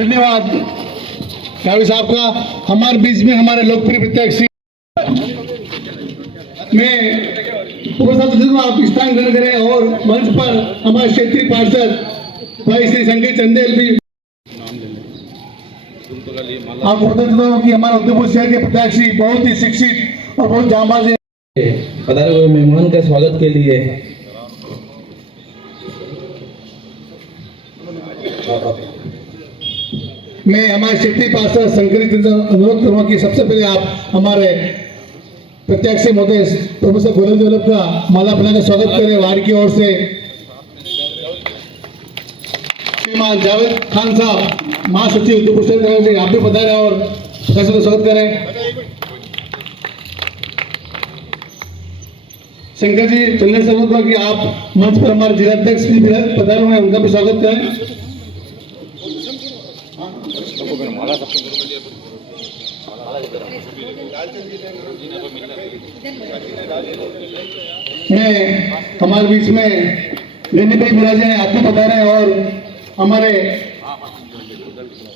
धन्यवाद रावी साहब का। हमारे बीच में हमारे लोकप्रिय प्रत्याशी मैं आप स्थान ग्रहण करें और मंच पर हमारे क्षेत्रीय पार्षद भाई श्री संकेत चंदेल भी आप बताते हो कि हमारे उदयपुर शहर के प्रत्याशी बहुत ही शिक्षित और बहुत जांबाज है। पधारे हुए मेहमान के स्वागत के लिए मैं हमारे क्षेत्रीय पार्षद संकलित अनुरोध करूंगा कि सबसे पहले आप हमारे प्रत्याशी महोदय प्रोफेसर गोलक जोलक का माला पहनाकर स्वागत करें। वार्ड की ओर से श्रीमान जावेद खान साहब महासचिव उदयपुर शहर से आप भी पधारे और प्रत्याशी का स्वागत करें। शंकर जी चलने से होगा कि आप मंच पर हमारे जिलाध्यक्ष भी पधारे हुए हैं, उनका भी स्वागत करें। मैं हमारे बीच में गनी भाई विराजे हैं, आप भी बता रहे हैं और हमारे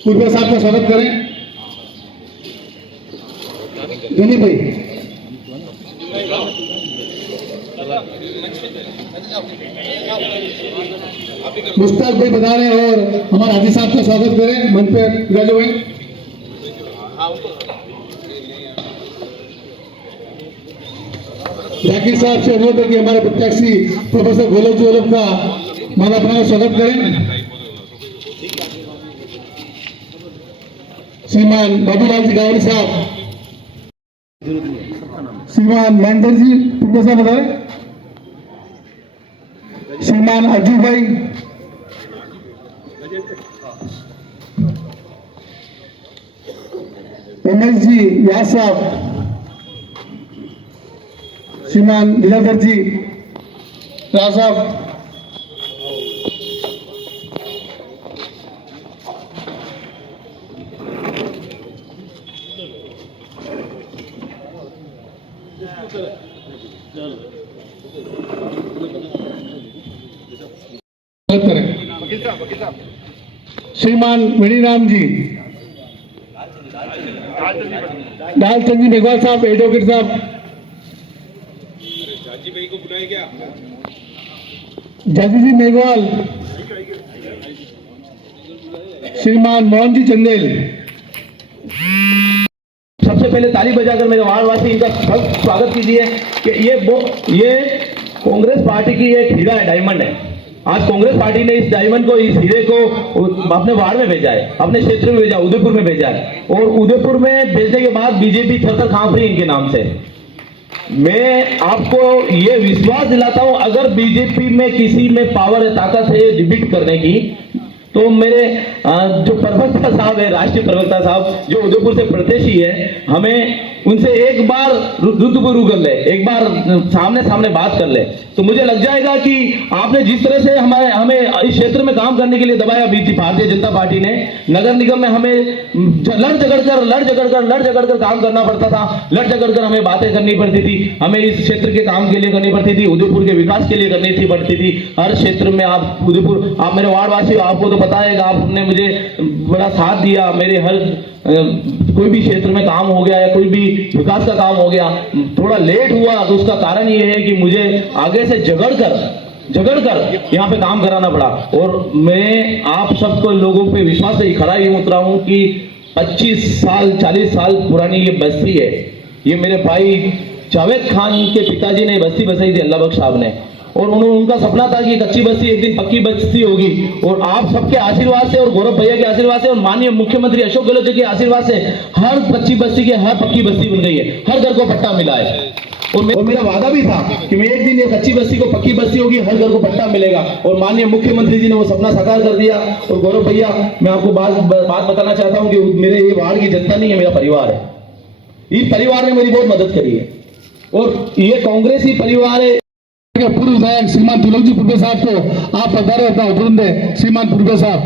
पूर्व साहब का स्वागत करें। गनी भाई मुश्ताक भाई बता रहे हैं और हमारे हाजी साहब का स्वागत करें, मंच पे विराजे हुए। जाकिर साहब से अनुरोध है कि हमारे प्रत्याशी प्रोफेसर गोलक जोलक का माला पहनाकर स्वागत करें। श्रीमान बाबूलाल जी गावड़ी साहब, श्रीमान महेंद्र जी पूर्व साहब बताए, श्रीमान अजू भाई, रमेश जी याद साहब, श्रीमान लीलाधर जी राव साहब, श्रीमान मणिराम जी, लालचंद जी मेघवाल साहब, एडवोकेट साहब, जाजी जी मेघवाल, श्रीमान मोहन जी चंदेल। सबसे पहले ताली बजाकर मेरे वार्डवासी इनका स्वागत कीजिए कि ये कांग्रेस पार्टी की एक हीरा है, डायमंड है। आज कांग्रेस पार्टी ने इस डायमंड को, इस हीरे को अपने वार्ड में भेजा है, अपने क्षेत्र में भेजा, उदयपुर में भेजा है। और उदयपुर में भेजने के बाद बीजेपी थर-थर कांप रही इनके नाम से। मैं आपको ये विश्वास दिलाता हूं, अगर बीजेपी में किसी में पावर है, ताकत है डिबेट करने की, तो मेरे जो प्रवक्ता साहब है, राष्ट्रीय प्रवक्ता साहब जो उदयपुर से प्रत्याशी है, हमें उनसे एक बार रूबरू कर ले, एक बार सामने सामने बात कर ले, तो मुझे लग जाएगा कि आपने जिस तरह से हमें इस क्षेत्र में काम करने के लिए दबाया, भारतीय जनता पार्टी ने नगर निगम में हमें लड़ झगड़ कर काम करना पड़ता था, लड़ झगड़ कर हमें बातें करनी पड़ती थी, हमें इस क्षेत्र के काम के लिए करनी पड़ती थी, उदयपुर के विकास के लिए करनी पड़ती थी। हर क्षेत्र में आप उदयपुर, आप मेरे वार्डवासी, आपको तो पता है, आपने मुझे बड़ा साथ दिया। मेरे हर कोई भी क्षेत्र में काम हो गया या कोई भी विकास का काम हो गया, थोड़ा लेट हुआ तो उसका कारण ये है कि मुझे आगे से झगड़ कर यहाँ पे काम कराना पड़ा। और मैं आप सबको लोगों पे विश्वास से खड़ा ही उतरा हूँ कि 25 साल 40 साल पुरानी ये बस्ती है, ये मेरे भाई जावेद खान के पिताजी ने बस्ती बसाई थी, अल्लाह बख्श साहब ने। और उनका सपना था कि कच्ची बस्ती एक दिन पक्की बस्ती होगी, और आप सबके आशीर्वाद से और गौरव भैया के आशीर्वाद से और माननीय मुख्यमंत्री अशोक गहलोत जी के आशीर्वाद से हर कच्ची बस्ती के हर पक्की बस्ती बन गई है, हर घर को पट्टा मिला है। और मेरा वादा भी था कि मैं एक दिन ये कच्ची बस्ती को पक्की बस्ती होगी, हर घर को पट्टा मिलेगा, और माननीय मुख्यमंत्री जी ने वो सपना साकार कर दिया। और गौरव भैया, मैं आपको बात बताना चाहता हूँ कि मेरे ये वार्ड की जनता नहीं है, मेरा परिवार है। इस परिवार ने मेरी बहुत मदद करी है, और ये कांग्रेस ही परिवार है। पूर्व विधायक श्रीमान तिलक जी पुरबे साहब को आप पधारे अपना उपरून दे। श्रीमान पुरबे साहब,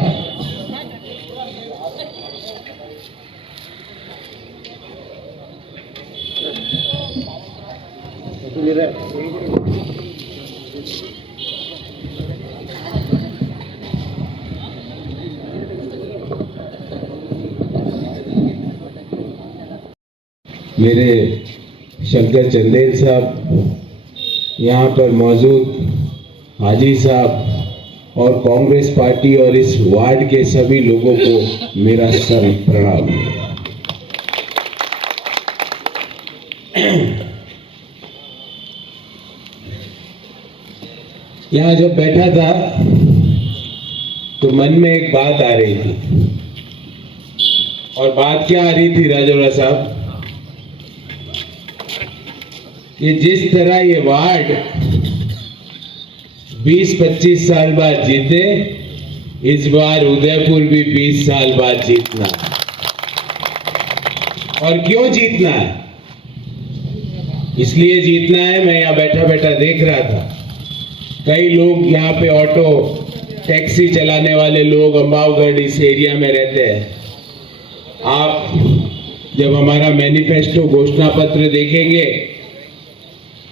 मेरे शंकर चंदेल साहब, यहाँ पर मौजूद हाजी साहब और कांग्रेस पार्टी और इस वार्ड के सभी लोगों को मेरा सर प्रणाम। यहाँ जब बैठा था तो मन में एक बात आ रही थी, और बात क्या आ रही थी राजौरा साहब, कि जिस तरह ये वार्ड 20-25 साल बाद जीते, इस बार उदयपुर भी 20 साल बाद जीतना है। और क्यों जीतना है? इसलिए जीतना है, मैं यहाँ बैठा बैठा देख रहा था, कई लोग यहाँ पे ऑटो टैक्सी चलाने वाले लोग अंबावगढ़ इस एरिया में रहते हैं। आप जब हमारा मैनिफेस्टो घोषणा पत्र देखेंगे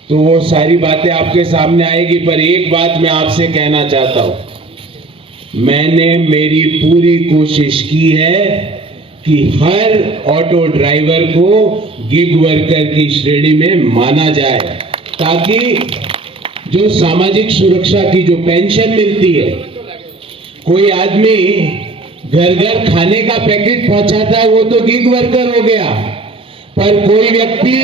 तो वो सारी बातें आपके सामने आएगी, पर एक बात मैं आपसे कहना चाहता हूं, मैंने मेरी पूरी कोशिश की है कि हर ऑटो ड्राइवर को गिग वर्कर की श्रेणी में माना जाए, ताकि जो सामाजिक सुरक्षा की जो पेंशन मिलती है, कोई आदमी घर घर खाने का पैकेट पहुंचाता है वो तो गिग वर्कर हो गया, पर कोई व्यक्ति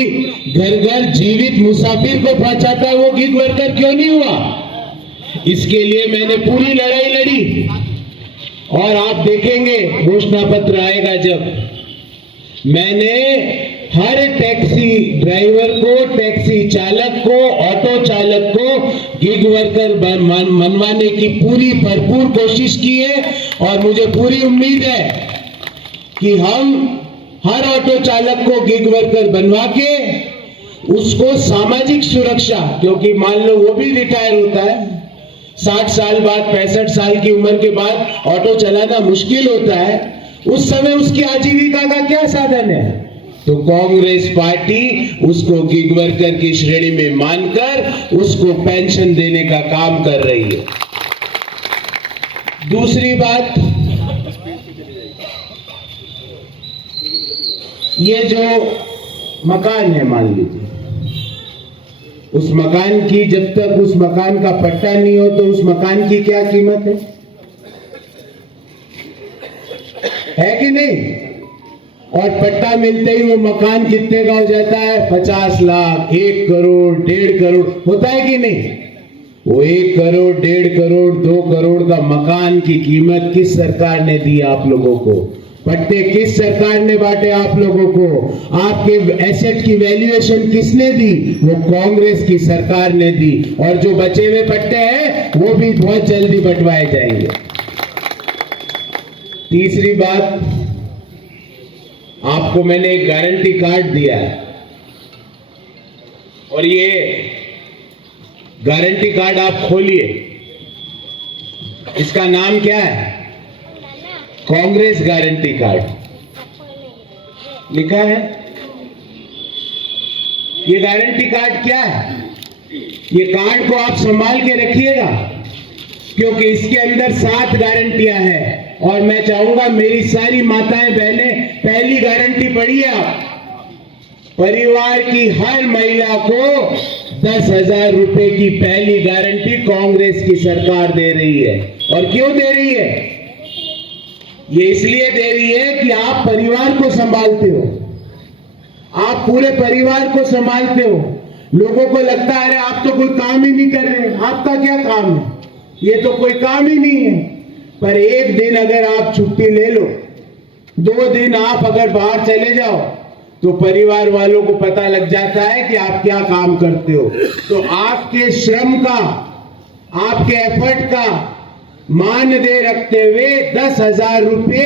घर घर जीवित मुसाफिर को पहुंचाता है वो गिग वर्कर क्यों नहीं हुआ? इसके लिए मैंने पूरी लड़ाई लड़ी, और आप देखेंगे घोषणा पत्र आएगा जब, मैंने हर टैक्सी ड्राइवर को, टैक्सी चालक को, ऑटो चालक को गिग वर्कर मनवाने की पूरी भरपूर कोशिश की है, और मुझे पूरी उम्मीद है कि हम हर ऑटो चालक को गिग वर्कर बनवा के उसको सामाजिक सुरक्षा, क्योंकि मान लो वो भी रिटायर होता है 60 साल बाद, 65 साल की उम्र के बाद ऑटो चलाना मुश्किल होता है, उस समय उसकी आजीविका का क्या साधन है? तो कांग्रेस पार्टी उसको गिग वर्कर की श्रेणी में मानकर उसको पेंशन देने का काम कर रही है। दूसरी बात, ये जो मकान है, मान लीजिए उस मकान की, जब तक उस मकान का पट्टा नहीं हो तो उस मकान की क्या कीमत है कि नहीं? और पट्टा मिलते ही वो मकान कितने का हो जाता है? 50 लाख, 1 करोड़, 1.5 करोड़ होता है कि नहीं? वो 1 करोड़, 1.5 करोड़, 2 करोड़ का मकान की कीमत किस सरकार ने दी आप लोगों को? पट्टे किस सरकार ने बांटे आप लोगों को? आपके एसेट की वैल्यूएशन किसने दी? वो कांग्रेस की सरकार ने दी, और जो बचे हुए पट्टे हैं वो भी बहुत जल्दी बंटवाए जाएंगे। तीसरी बात, आपको मैंने एक गारंटी कार्ड दिया है, और ये गारंटी कार्ड आप खोलिए, इसका नाम क्या है? कांग्रेस गारंटी कार्ड लिखा है। ये गारंटी कार्ड क्या है? ये कार्ड को आप संभाल के रखिएगा, क्योंकि इसके अंदर 7 गारंटियां हैं, और मैं चाहूंगा मेरी सारी माताएं बहनें, पहली गारंटी पढ़िए आप, परिवार की हर महिला को 10,000 रुपए की पहली गारंटी कांग्रेस की सरकार दे रही है। और क्यों दे रही है? ये इसलिए दे रही है कि आप परिवार को संभालते हो, आप पूरे परिवार को संभालते हो। लोगों को लगता है अरे आप तो कोई काम ही नहीं कर रहे, आपका क्या काम है? ये तो कोई काम ही नहीं है। पर एक दिन अगर आप छुट्टी ले लो, 2 दिन आप अगर बाहर चले जाओ, तो परिवार वालों को पता लग जाता है कि आप क्या काम करते हो। तो आपके श्रम का, आपके एफर्ट का मानदेय रखते हुए 10,000 रुपए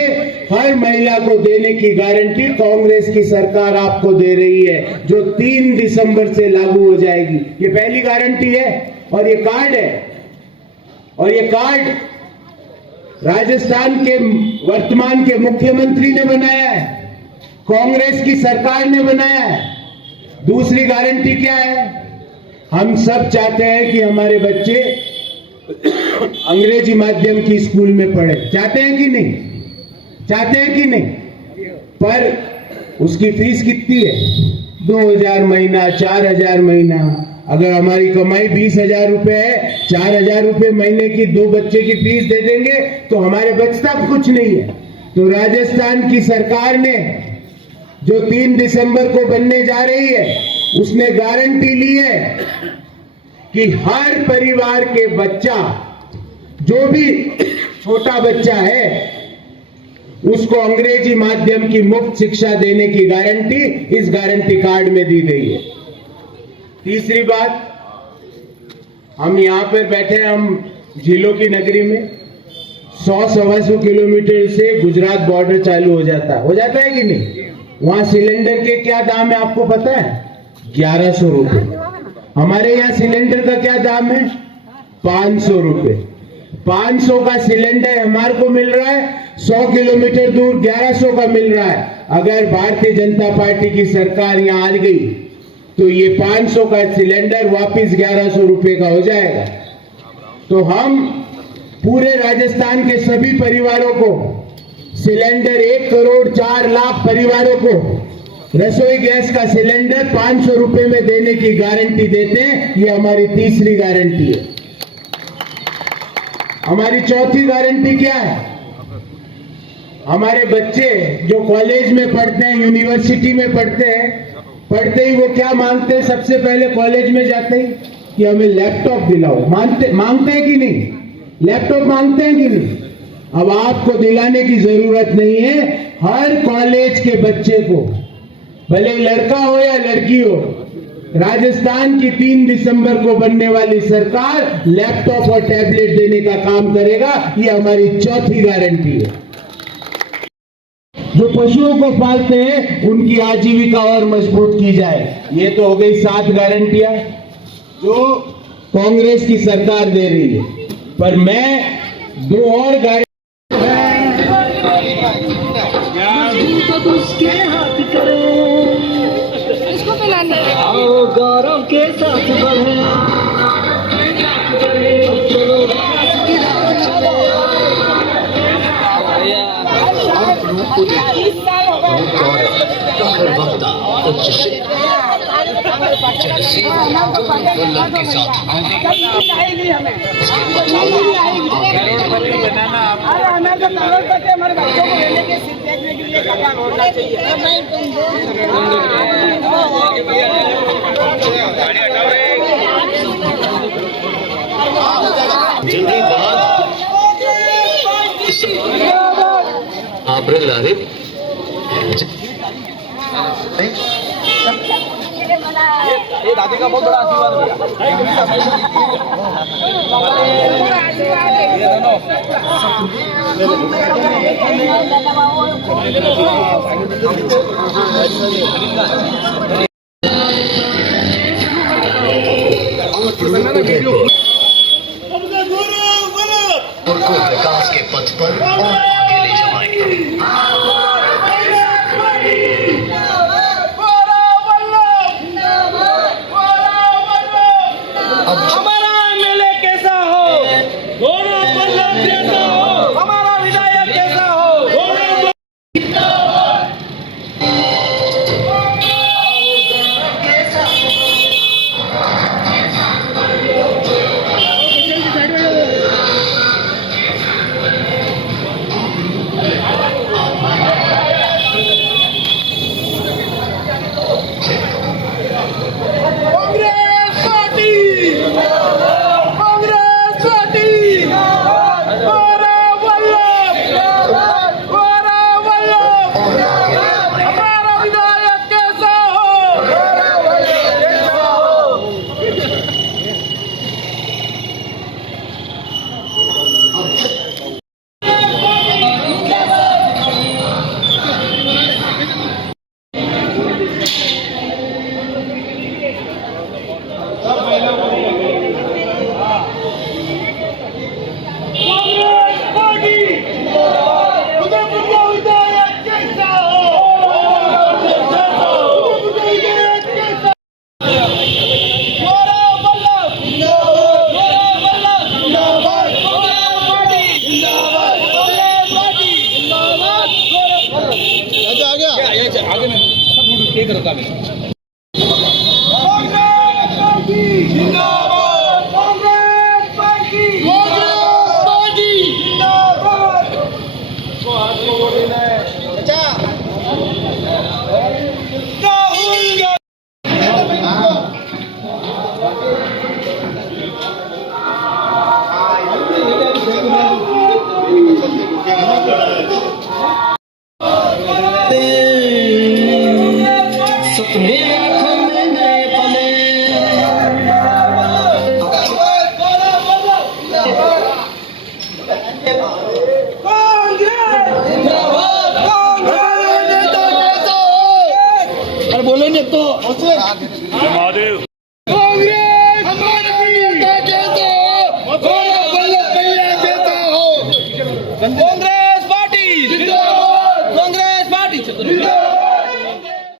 हर महिला को देने की गारंटी कांग्रेस की सरकार आपको दे रही है, जो 3 दिसंबर से लागू हो जाएगी। ये पहली गारंटी है, और ये कार्ड है, और ये कार्ड राजस्थान के वर्तमान के मुख्यमंत्री ने बनाया है, कांग्रेस की सरकार ने बनाया है। दूसरी गारंटी क्या है? हम सब चाहते हैं कि हमारे बच्चे अंग्रेजी माध्यम की स्कूल में पढ़े, चाहते हैं कि नहीं? चाहते हैं कि नहीं? पर उसकी फीस कितनी है? 2,000 महीना, 4,000 महीना। अगर हमारी कमाई 20,000 रुपए है, 4,000 रुपए महीने की 2 बच्चे की फीस दे देंगे तो हमारे बचता कुछ नहीं है। तो राजस्थान की सरकार ने जो 3 दिसंबर को बनने जा रही है, उसने गारंटी ली है कि हर परिवार के बच्चा, जो भी छोटा बच्चा है, उसको अंग्रेजी माध्यम की मुफ्त शिक्षा देने की गारंटी इस गारंटी कार्ड में दी गई है। तीसरी बात, हम यहां पर बैठे हैं, हम झीलों की नगरी में 100-125 किलोमीटर से गुजरात बॉर्डर चालू हो जाता है कि नहीं? वहां सिलेंडर के क्या दाम है आपको पता है? 1100 रुपए। हमारे यहाँ सिलेंडर का क्या दाम है? 500 रुपए। 500 का सिलेंडर हमारे को मिल रहा है, 100 किलोमीटर दूर 1100 का मिल रहा है। अगर भारतीय जनता पार्टी की सरकार यहाँ आ गई तो ये 500 का सिलेंडर वापिस 1100 रुपए का हो जाएगा। तो हम पूरे राजस्थान के सभी परिवारों को सिलेंडर, 1 करोड़ 4 लाख परिवारों को रसोई गैस का सिलेंडर 500 रुपए में देने की गारंटी देते हैं। ये हमारी तीसरी गारंटी है। हमारी चौथी गारंटी क्या है? हमारे बच्चे जो कॉलेज में पढ़ते हैं, यूनिवर्सिटी में पढ़ते ही वो क्या मांगते हैं? सबसे पहले कॉलेज में जाते ही कि हमें लैपटॉप दिलाओ। मांगते हैं कि नहीं? लैपटॉप मांगते हैं कि नहीं? अब आपको दिलाने की जरूरत नहीं है। हर कॉलेज के बच्चे को, भले लड़का हो या लड़की हो, राजस्थान की 3 दिसंबर को बनने वाली सरकार लैपटॉप और टैबलेट देने का काम करेगा। ये हमारी चौथी गारंटी है। जो पशुओं को पालते हैं उनकी आजीविका और मजबूत की जाए। ये तो हो गई 7 गारंटियां जो कांग्रेस की सरकार दे रही है। पर मैं 2 और गारंटी गौरव के साथ बढ़े, उच्च के साथ करोड़पति बनाना। अरे हमें तो करोड़पति हमारे बच्चों को लेने के सिर्फ देखने के लिए काम होना चाहिए। अप्रैल ये दादी का बहुत बड़ा आशीर्वाद ये उनको विकास के पथ पर और आगे ले जाएंगे। हमारा एमएलए कैसा हो, गौरव वल्लभ जैसा हो, हमारा विधायक कैसा हो, गौरव आगे में सब टेक रखा है। महादेव